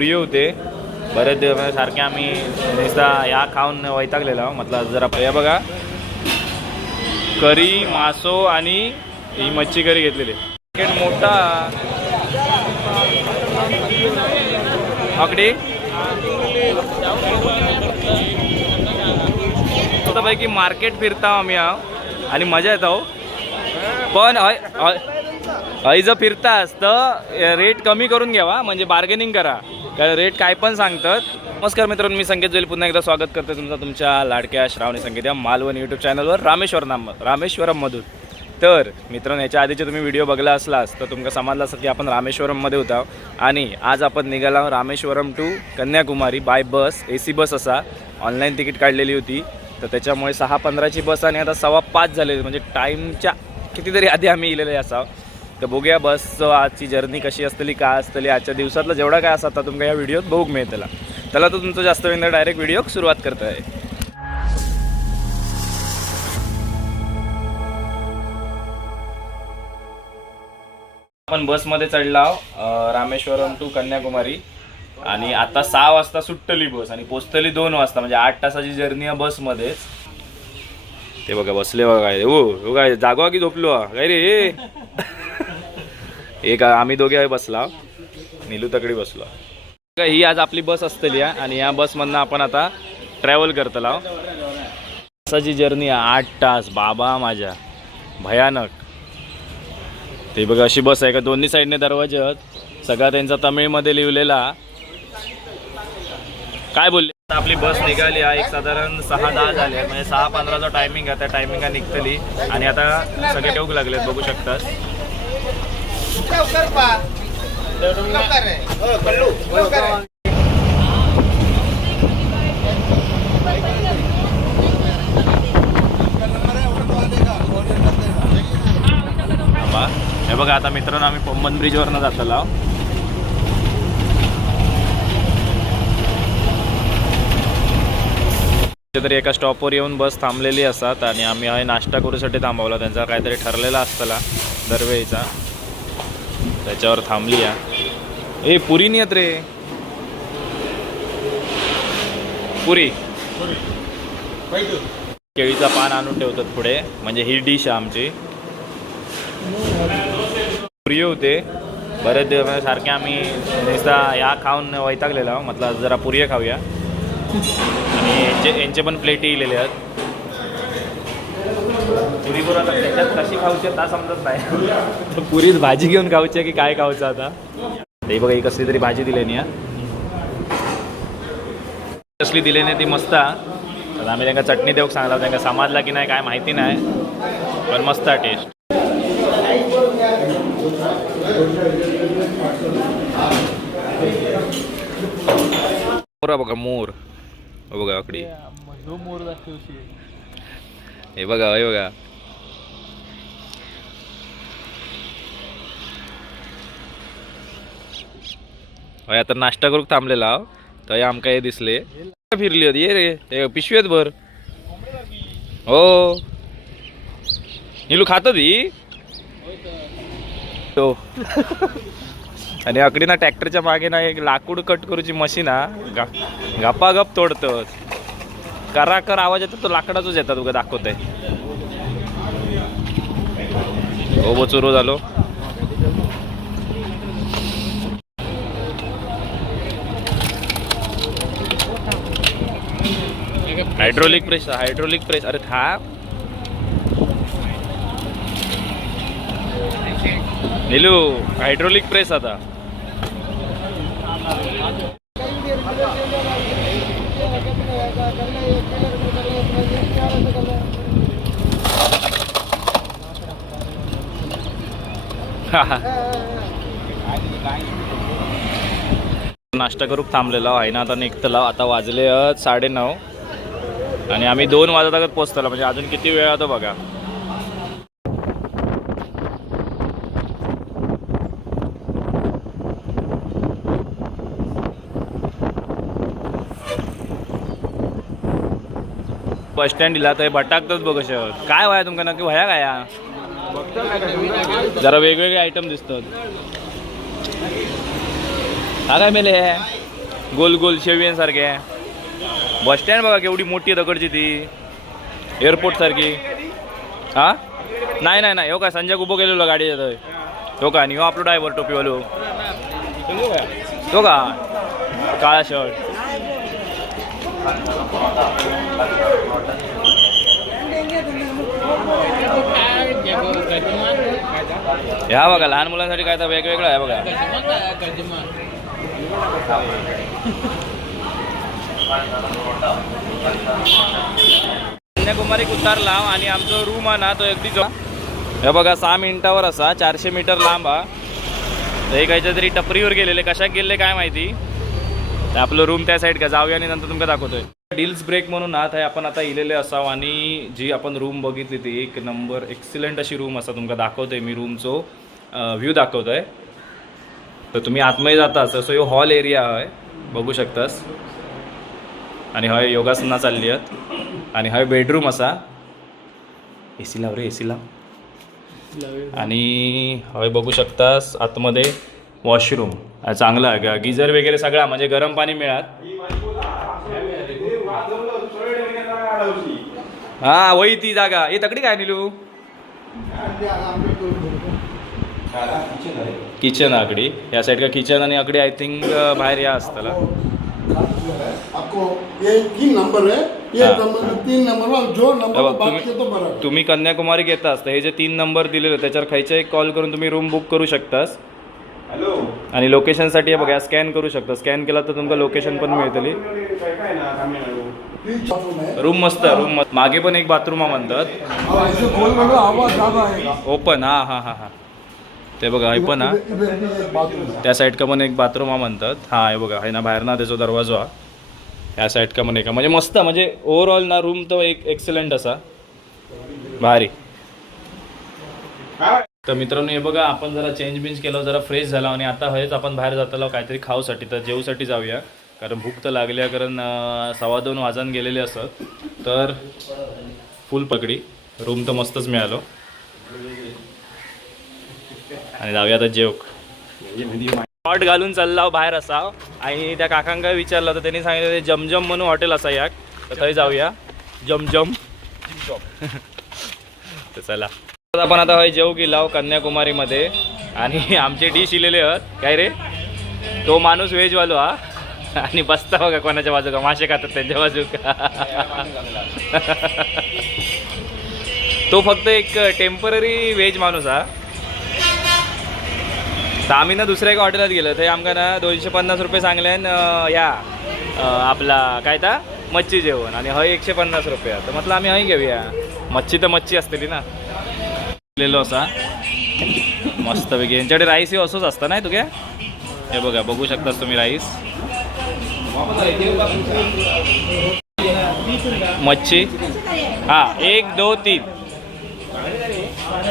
प्रिय होते बरेच दिवस सारखे आम्ही नुसता या खाऊन वैतागलेला म्हटलं जरा हे बघा करी मासो आणि ही मच्छी करी घेतलेली मार्केट मोठा आकडे पैकी मार्केट फिरता आम्ही आणि मजा येतो पण जर फिरतास तर रेट कमी करून घ्यावा म्हणजे बार्गेनिंग करा कारण रेट काय पण सांगतात. नमस्कार मित्रांनो, मी संकेत जोईल पुन्हा एकदा स्वागत करते तुमच्या लाडक्या श्रावणी संकेत या मालवण यूट्यूब चॅनलवर रामेश्वरममधून. तर मित्रांनो, याच्या आधीचे तुम्ही व्हिडिओ बघला असलास तर तुमका समजलं असं की आपण रामेश्वरममध्ये होता आणि आज आपण निघाला Rameswaram to Kanyakumari by bus. AC bus असा ऑनलाईन तिकीट काढलेली होती तर त्याच्यामुळे 6:15ची बस आणि आता 5:15 झाले म्हणजे टाईमच्या कितीतरी आधी आम्ही इलेले असावं. तर बघूया बसचं आजची जर्नी कशी असतली काय असतली आजच्या दिवसातला जेवढा काय असता तुमका या व्हिडिओत बघूक मिळतला. त्याला तर तुमचं जास्त वेळ डायरेक्ट व्हिडिओ सुरुवात करत आहे. आपण बसमध्ये चढला रामेश्वरम टू कन्याकुमारी आणि आता 6 वाजता सुटली बस आणि पोचतली 2 वाजता म्हणजे 8 तासाची जर्नी आहे बसमध्येच. ते बघा बसले बघा काय हो काय जागवा की झोपलो काय रे एक आम्ही दोघे बसला नीलू तकडी बसलो. ही आज आपली बस असतली आणि या बसमधनं आपण आता ट्रॅव्हल करतला. तासाची जर्नी 8 तास बाबा माझ्या भयानक. ते बघा अशी बस आहे का दोन्ही साईडने दरवाजे आहेत सगळा त्यांचा तमिळमध्ये लिहिलेला. काय बोलले आपली बस निघाली आहे एक साधारण 6:10 झाले म्हणजे 6:15चा टायमिंग आहे त्या टायमिंगला निघतली आणि आता सगळे ठेवूक लागलेत बघू शकतात. हे बघा आता मित्रांनो आम्ही पंबन ब्रिजवरनं जातला. तरी एका स्टॉपवर येऊन बस थांबलेली असतात आणि आम्ही आहे नाश्ता करूसाठी थांबवला. त्यांचा काहीतरी ठरलेला असतला दरवेळीचा त्याच्यावर थांबली या. ए पुरी नाही येत रे पुरी केळीचा पान आणून ठेवतात पुढे म्हणजे ही डिश आहे आमची. पुरी होते बरेच दिवस सारखे आम्ही नुसता या खाऊन वैतागलेला म्हटलं जरा पुरी खाऊया आणि यांचे पण प्लेटी इलेले आहेत. पुरी बरोबर आता त्याच्यात कशी खाऊची आता समजत नाही पुरीत भाजी घेऊन खाऊची की काय खाऊचं आता. ते बघा ही कसली तरी भाजी दिली नाही कसली दिली नाही ती मस्त. तर आम्ही त्यांना चटणी देऊक सांगला त्यांना समजला की नाही काय माहिती नाही पण मस्त आहे टेस्ट. मोर बघा मोर बघा आकडी हे बघा हे बघा आता नाश्ता करूक थांबलेला तर आमका हे दिसले फिरली होती ये रे पिशवीत भर हो नीलू खात ती तो आणि अकडी ना ट्रॅक्टरच्या मागे ना एक लाकूड कट करूची मशीन गपागप तोडतं कराकर आवाज येतो तो लाकडाचाच येतात तुका दाखवत आहे. हो बो चुरू झालो. हायड्रोलिक प्रेस अरे था नीलू हायड्रोलिक प्रेस आता नाश्ता करूक थांबलेला आहे ना आता निघतला. आता वाजले 9:30 आणि आम्ही 2 वाजता पोचतला म्हणजे अजून किती वेळ होता बघा. बस स्टँड दिला तर भटाकतात बघ शहर काय व्हाया तुमका नक्की व्हाया काय जरा वेगवेगळे आयटम दिसतात. काय मेले गोल गोल शेवियन आहे. बस स्टँड बघा केवढी मोठी दगडची ती, एअरपोर्ट सारखी. हा नाही नाही नाही, हो का संजय उभं गेलेलो गाडी येतोय हो का. आणि हो आपलं ड्रायव्हर टोपीवालो हो का, काळा शर्ट. ह्या बघा लहान मुलांसाठी काय तर वेगवेगळं आहे बघा. कन्याकुमारीत उतारला आणि आमचं रूम आहे ना तो अगदी हे बघा 6 मिनिटावर असा 400 मीटर लांब हा. हे काहीच्या तरी टपरीवर गेलेले, कशात गेले काय माहिती. आपलं रूम त्या साईड का जाऊया आणि नंतर तुमका दाखवतोय. डील्स ब्रेक म्हणून आत आहे आपण आता इलेले असावं. आणि जी आपण रूम बघितली ती एक नंबर एक्सिलंट अशी रूम असा तुमका दाखवतोय मी. रूमचो व्ह्यू दाखवतोय. तर तुम्ही आतमध्ये जाताच तसं ह्यो हॉल एरिया आहे बघू शकतास. आणि हय योगासना चालली आहेत. आणि हय बेडरूम असा. एसी लाव रे, एसी लाव. आणि हय बघू शकतास आतमध्ये वॉशरूम चांगला आहे, गिझर वगैरे सगळा म्हणजे गरम पाणी मिळात. हा वही ती जागा. हे तकडी काय निलू किचन आकडी या साईड का किचन. आणि आकडी आय थिंक बाहेर या असताला. तुम्ही कन्याकुमारी घेतास तर हे जे 3 नंबर दिलेले त्याच्यावर खायचा एक कॉल करून तुम्ही रूम बुक करू शकतास. आणि लोकेशनसाठी बघा स्कॅन करू शकता. स्कॅन केला तर तुमका लोकेशन पण मिळतली. रूम मस्त, रूम मस्त. मागे पण एक बाथरूम म्हणतात ओपन. हा हा हा हा ते बघा हे पण हा. त्या साईड का पण एक बाथरूम म्हणतात. हा हे बघा हे ना बाहेर ना त्याचा दरवाजा हा. या साईड का पण एक म्हणजे मस्त, म्हणजे ओव्हरऑल ना रूम तो एक एक्सलंट असा भारी. तर मित्रांनो हे बघा आपण जरा चेंज बिंज केलं, जरा फ्रेश झाला. आणि आता हेच आपण बाहेर जाताला काहीतरी खाऊसाठी तर जेवूसाठी जाऊया. कारण भूक तर लागली आहे. कारण 2:15 वाजून गेलेले असत. तर फुल पकडी रूम तर मस्तच मिळालो. आणि जाऊया आता जेवक. शॉर्ट घालून चालला बाहेर असाव. आणि त्या काकांका विचारलं तर त्यांनी सांगितलं ते जमजम म्हणून हॉटेल असा याक, तर थंय जाऊया. जमजम तर चला आपण आता हय जेव गेला कन्याकुमारीमध्ये. आणि आमचे डिश इलेले आहेत काय रे. तो माणूस व्हेजवालो हा. आणि बसता बघा कोणाच्या बाजू का, मासे खातात त्यांच्या बाजू का. तो फक्त एक टेम्पररी व्हेज माणूस हा. तर आम्ही ना दुसऱ्या एका हॉटेलात गेलो. ते आमका ना 250 रुपये सांगले. या आपला काय ता मच्छी जेवण. आणि हय 150 रुपये. तर म्हटलं आम्ही हय घेऊया. मच्छी तर मच्छी असते ना लेलो असा मस्त वेगळी. यांच्याकडे राईस हे असंच असतं नाही तुझ्या. हे बघा बघू शकतास तुम्ही राईस, मच्छी. हा 1 2 3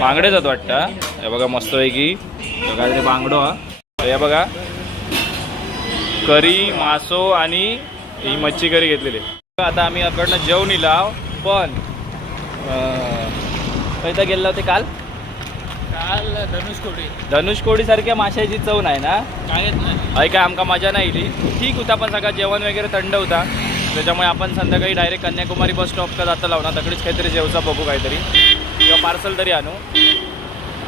बांगडे जात वाटतं. हे बघा मस्त वेगळी काहीतरी बांगडो हा. हे बघा करी मासो आणि ही मच्छी करी घेतलेली. आता आम्ही अकडनं जेवण इलाव. पण खंय गेले होते काल धनुषकोडी सारख्या माशाची चव नाही ना काहीच नाही. हय काय आमका मजा नाही इली. ठीक होता पण सगळं जेवण वगैरे थंड होता. त्याच्यामुळे आपण संध्याकाळी डायरेक्ट कन्याकुमारी बस स्टॉप का जाता लावणार. तकडेच काहीतरी जेवचा बघू काहीतरी किंवा पार्सल तरी आणू.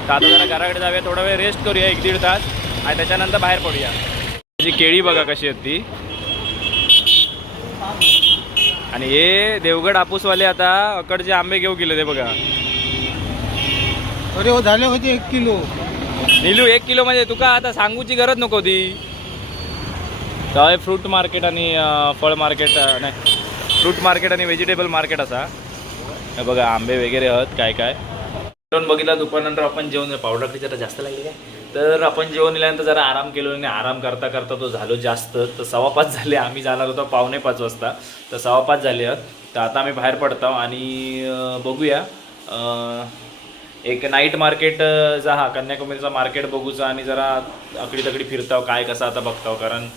तर आता जरा घराकडे जाऊया, थोडा वेळ रेस्ट करूया 1-1.5 तास. आणि त्याच्यानंतर बाहेर पडूया. त्याची केळी बघा कशी आहेत ती. आणि हे देवगड हापूसवाले आता अकडचे आंबे घेऊ गेले ते बघा. अरे हो झाले होते 1 किलो. निलू 1 किलो म्हणजे तुका आता सांगूची गरज नको ती. काय फ्रूट मार्केट आणि फळ मार्केट नाही फ्रूट मार्केट आणि व्हेजिटेबल मार्केट असा. हे बघा आंबे वगैरे आहेत काय काय. जेवण बघितला दुपारनंतर आपण जेवण पावडर जरा जास्त लागली काय. तर आपण जेवण दिल्यानंतर जरा आराम केलो. आणि आराम करता करता तो झालो जास्त. तर 5:15 झाले. आम्ही जाणार होतो 4:45 वाजता. तर 5:15 झाले आहेत. तर आता आम्ही बाहेर पडतो आणि बघूया एक नाईट मार्केट जा हा कन्याकुमारीचा मार्केट बघूचा. आणि जरा आकडी तकडी फिरताव काय कसं आता बघताव. कारण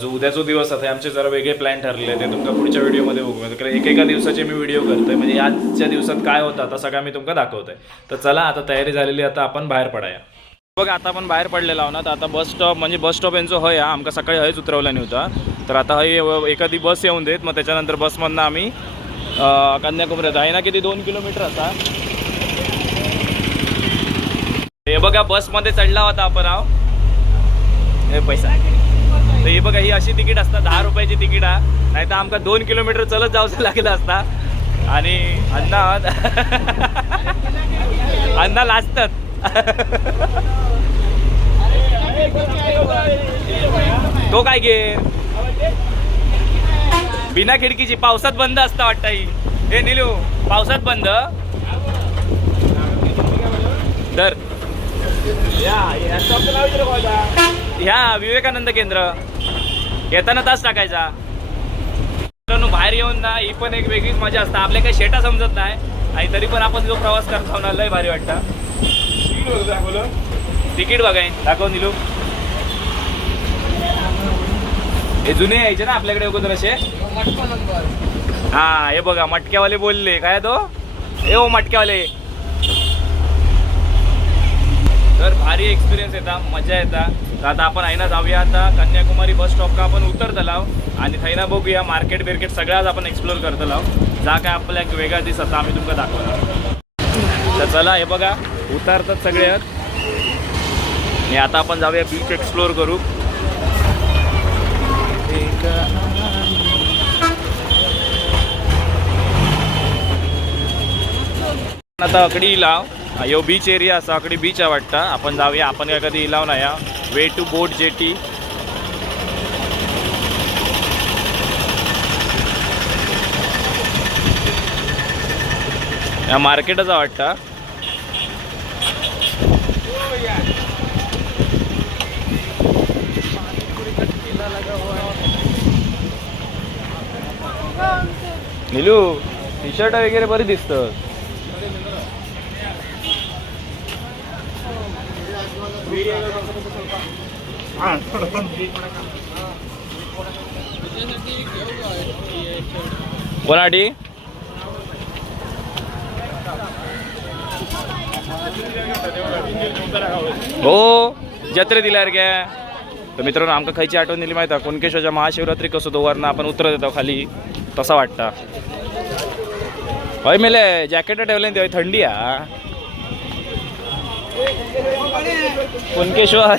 जो उद्याचा दिवस आहे आमचे जरा वेगळे प्लॅन ठरले. ते तुमका पुढच्या व्हिडिओमध्ये बघूया. कारण एकेका दिवसाचे मी व्हिडिओ करतोय. म्हणजे आजच्या दिवसात काय होतं आता सगळं मी तुमका दाखवतोय. तर चला आता तयारी झालेली. आता आपण बाहेर पडाया. बघा आता आपण बाहेर पडलेलो आहो ना, तर आता बस स्टॉप म्हणजे बस स्टॉप यांचं हय हा आमका सकाळी हयच उतरवला नव्हता, तर आता हय एखादी बस येऊन देत, मग त्याच्यानंतर बसमधनं आम्ही कन्याकुमारी आहे ना, किती 2 किलोमीटर असा. हे बघा बसमध्ये चढला होता आपण आहो, हे पैसा. तर हे बघा ही अशी तिकीट असतात, 10 रुपयाची तिकीट हा, नाही तर आमका 2 किलोमीटर चलत जावं लागलं असता. आणि अण्णा लाजतात. तो काय घे बिना खिडकीची, पावसात बंद असता वाटतं ही. हे निलू पावसात बंद तर ह्या विवेकानंद केंद्र येताना तास टाकायचा. बाहेर येऊन ना ही पण एक वेगळीच मजा असते. आपल्या काही शेटा समजत नाही आणि तरी पण आपण जो प्रवास करतो ना लय भारी वाटतं. तिकीट बघाय दाखव निलू. हे जुने यायचे ना आपल्याकडे अगोदर असे. हा हे बघा मटक्यावाले बोलले काय तो, हे हो मटक्यावाले. तर भारी एक्सपिरियन्स येता, मजा येता. तर आता आपण आहे ना जाऊया आता कन्याकुमारी बस स्टॉप का आपण उतरतलाव आणि थैना बघूया मार्केट बिर्केट सगळ्याच आपण एक्सप्लोर करतलाव. जा काय आपल्या वेगळा दिसत आम्ही तुमका दाखवणार. तर चला हे बघा उतरतात सगळे आणि आता आपण जाऊया बीच एक्सप्लोर करू. आता अकडी लाव यो बीच एरिया असा, अकडी बीच आहे वाटतं. आपण जाऊया, आपण काय कधी इलाव नाही या. Way to boat jetty. या मार्केटचा वाटतं. नीलू टी शर्ट वगैरे बरी दिसतं. कोणाटी हो जत्रे दिल्यार घ्या. तर मित्रांनो आमका खायची आठवण दिली माहिती आहे, कुणकेश्वरच्या महाशिवरात्री कसं तो वरनं आपण उतरत येतो खाली तसा वाटतं. हय मेले जॅकेट ठेवले ते थंडी हा. कुणकेश्वर हय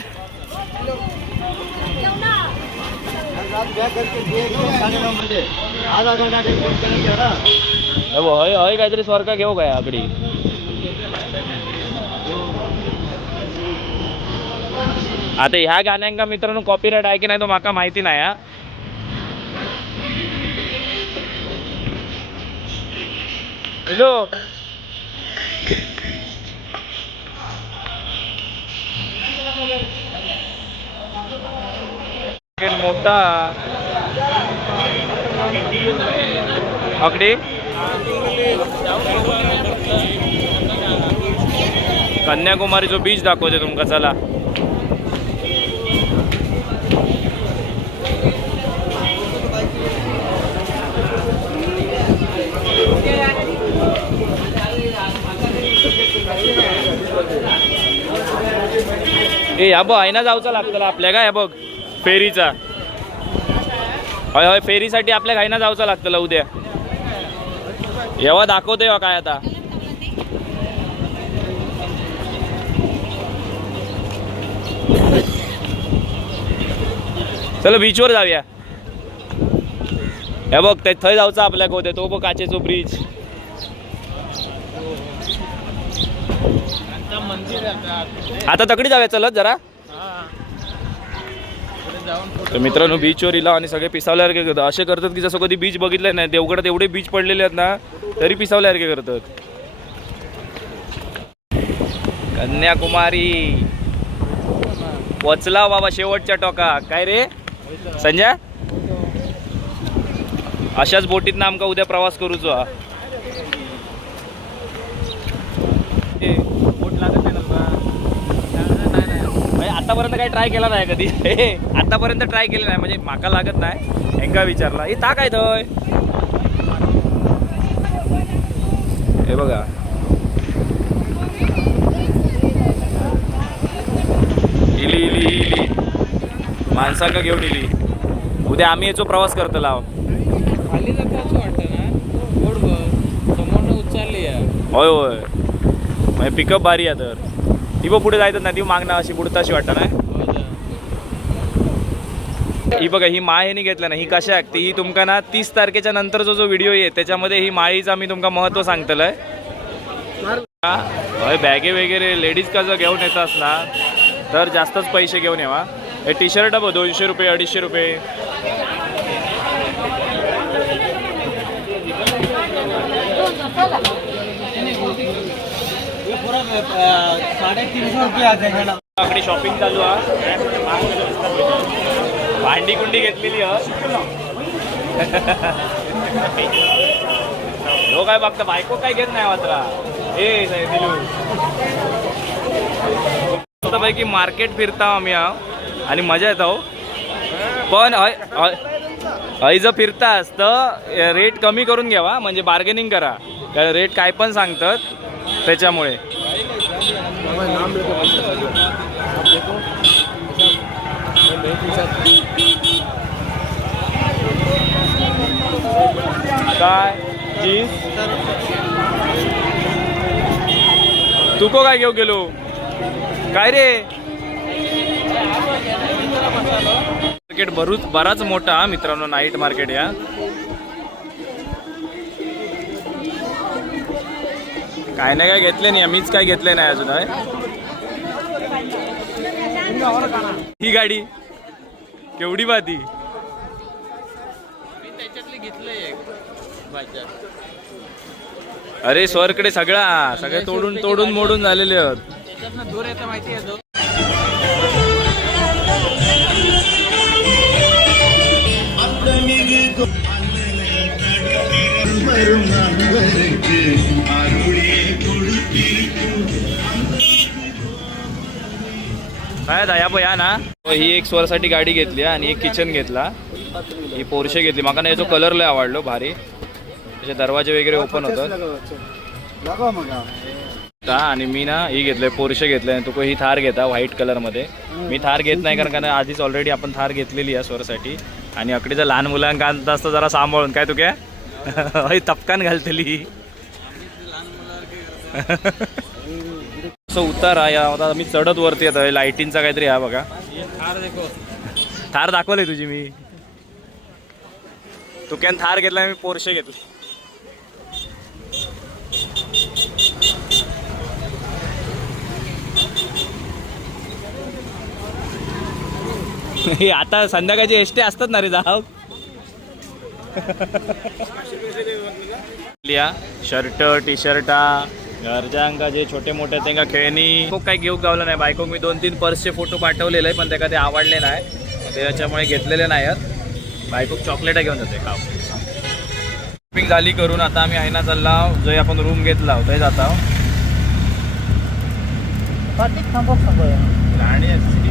हय काहीतरी स्वर्ग घेऊ काय आकडी. आता ह्या गाण्यांका मित्रांनो कॉपीराइट आहे की नाही तो माका माहिती नाही हा. हॅलो मोठा अगदी कन्याकुमारीचो बीच दाखवते तुमका. चला ए या बघ आहे ना जाऊचा लागतं आपल्या काय बघ फेरीचा. हय हय फेरीसाठी आपल्या घाईना जाऊचं लागतं उद्या. येवा दाखवते काय आता. चलो बीचवर जाऊया. हे बघ ते थंय जाऊचा आपल्या होते तो बघ काचेचो ब्रिज. आता तकडी जाऊया चलत जरा. तर मित्रांनो बीचवर इला आणि सगळे पिसावल्यासारखे करतात. असे करतात की जसं कधी बीच बघितलं नाही. देवगडात एवढे बीच पडलेले आहेत ना तरी पिसावल्यासारखे करतात. कन्याकुमारी पोचला बाबा शेवटच्या टोका. काय रे संजय अशाच बोटीतनं आमका उद्या प्रवास करूचो हा. बोट लागत नाही ना आतापर्यंत काही ट्राय केला नाही कधी. आतापर्यंत ट्राय केलं नाही म्हणजे माका लागत नाही. हेंगा विचारला हे ता काय थंय. हे बघा माणसांका घेऊन इली. उद्या आम्ही याचो प्रवास करतो लाव. खाली जातं असं वाटतं ना. गोड बघ समोरनं उचलली आहे. होय होय म्हणजे पिकअप भारी आहे तर. ती बघ पुढे जायचं ना ती मागणं अशी बुडता अशी वाटतं ना. ही बघा ही माळ ह्यानी घेतल्या ना ही कशा आहे ही तुमका ना 30 तारखेच्या नंतरचा जो व्हिडिओ आहे त्याच्यामध्ये ही माळीचा मी तुमका महत्त्व सांगतलंय. होय बॅगे वगैरे लेडीज का जर घेऊन येत असला तर जास्तच पैसे घेऊन येवा. हे टी शर्ट बघ 200 रुपये 250 रुपये. आकडे शॉपिंग चालू आहे. भांडी कुंडी घेतलेली हो काय बघता बायको काय घेत नाही मात्र पैकी मार्केट फिरता आम्ही आणि मजा येतो. पण हय जर फिरतास तर रेट कमी करून घ्यावा म्हणजे बार्गेनिंग करा. कारण रेट काय पण सांगतात त्याच्यामुळे. काय जीन्स तुको काय घेऊ गेलो काय रे. मार्केट बराच मोठा मित्रांनो नाईट मार्केट या. काय नाही काय घेतले नाही मीच काय घेतले नाही अजून. ही गाडी केवढी बाती त्याच्यातली घेतलंय. अरे स्वरकडे सगळे तोडून मोडून झालेले आहेत. त्याच्यातनं दूर येतं माहिती आहे. काय या या ना ही एक स्वरसाठी गाडी घेतली आणि एक किचन घेतला. ही पोर्शे घेतली माका नाही याचा कलर लय आवडलो भारी. त्याचे दरवाजे वगैरे ओपन होतात. आणि मी ना ही घेतलंय पोर्शे घेतलंय. तू ही थार घेता व्हाईट कलर मध्ये. मी थार घेत नाही कारण का आधीच ऑलरेडी आपण थार घेतलेली आहे स्वरसाठी. आणि अकडीचं लहान मुलांका आणत असतं जरा सांभाळून काय तू काय तपकान घालतली. असं उतार आहे आता मी चढत वरती येतो. लाईटिंगचा काहीतरी हा बघा. थार दाखवले तुझी मी. तू कॅन थार घेतला मी पोर्शे घेतला. आता संध्याकाळची एसटी असतात ना रे जाव. शर्ट टी शर्टा घरच्यांका जे छोटे मोठे त्यांना खेळणी काय घेऊ गावलं नाही. बायको मी 2-3 पर्सचे फोटो पाठवलेले आहे पण त्या कधी आवडले नाही त्याच्यामुळे घेतलेले नाही आहेत. बायको चॉकलेट घेऊन जाते खाऊ. शॉपिंग झाली करून आता आम्ही आईना चालला जो आपण रूम घेतला होता जाता.